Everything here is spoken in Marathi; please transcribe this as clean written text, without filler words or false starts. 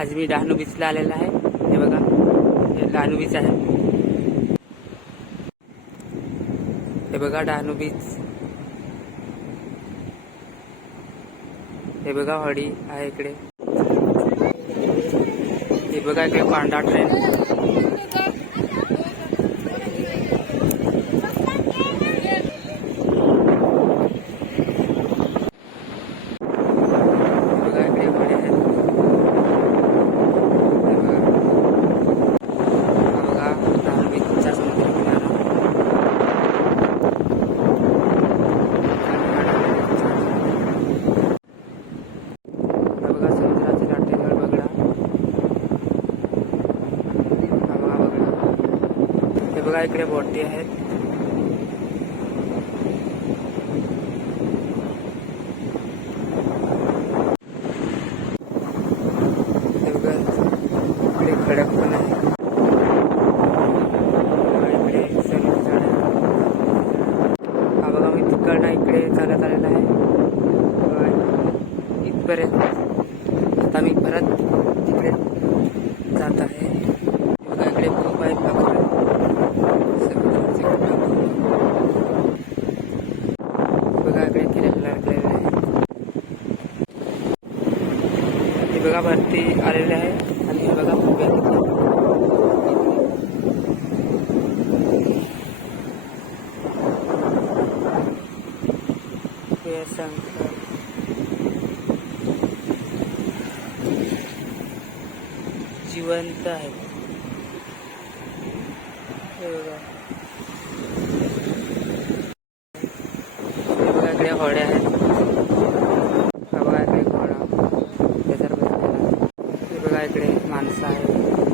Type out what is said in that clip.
आज मी डहाणू बीचला आलेला आहे। हे बघा, हे डहाणू बीच आहे। हे बघा डहाणू बीच। हे बघा होडी आहे इकडे। हे बघा इकडे पांढरा ट्रेन। हे बघा इकडे बोटी आहेत। हे बघा इकडे खडक पण आहे। इकडे समुद्र आहे। हा बघा मी तिकडनं इकडे चालत आलेला आहे इथपर्यंत। आता मी परत तिकडे जात आहे। बघा इकडे खूप आहेत बघा इकडे किल्ला लागलेला आहे। हे बघा भरती आलेले आहे आणि हे बघा खूप जिवंत आहे। हे बघा इकडे होड्या आहेत। बघा इकडे घोडा त्याच्यावर बसलेला आहे। हे बघा इकडे माणसं आहेत।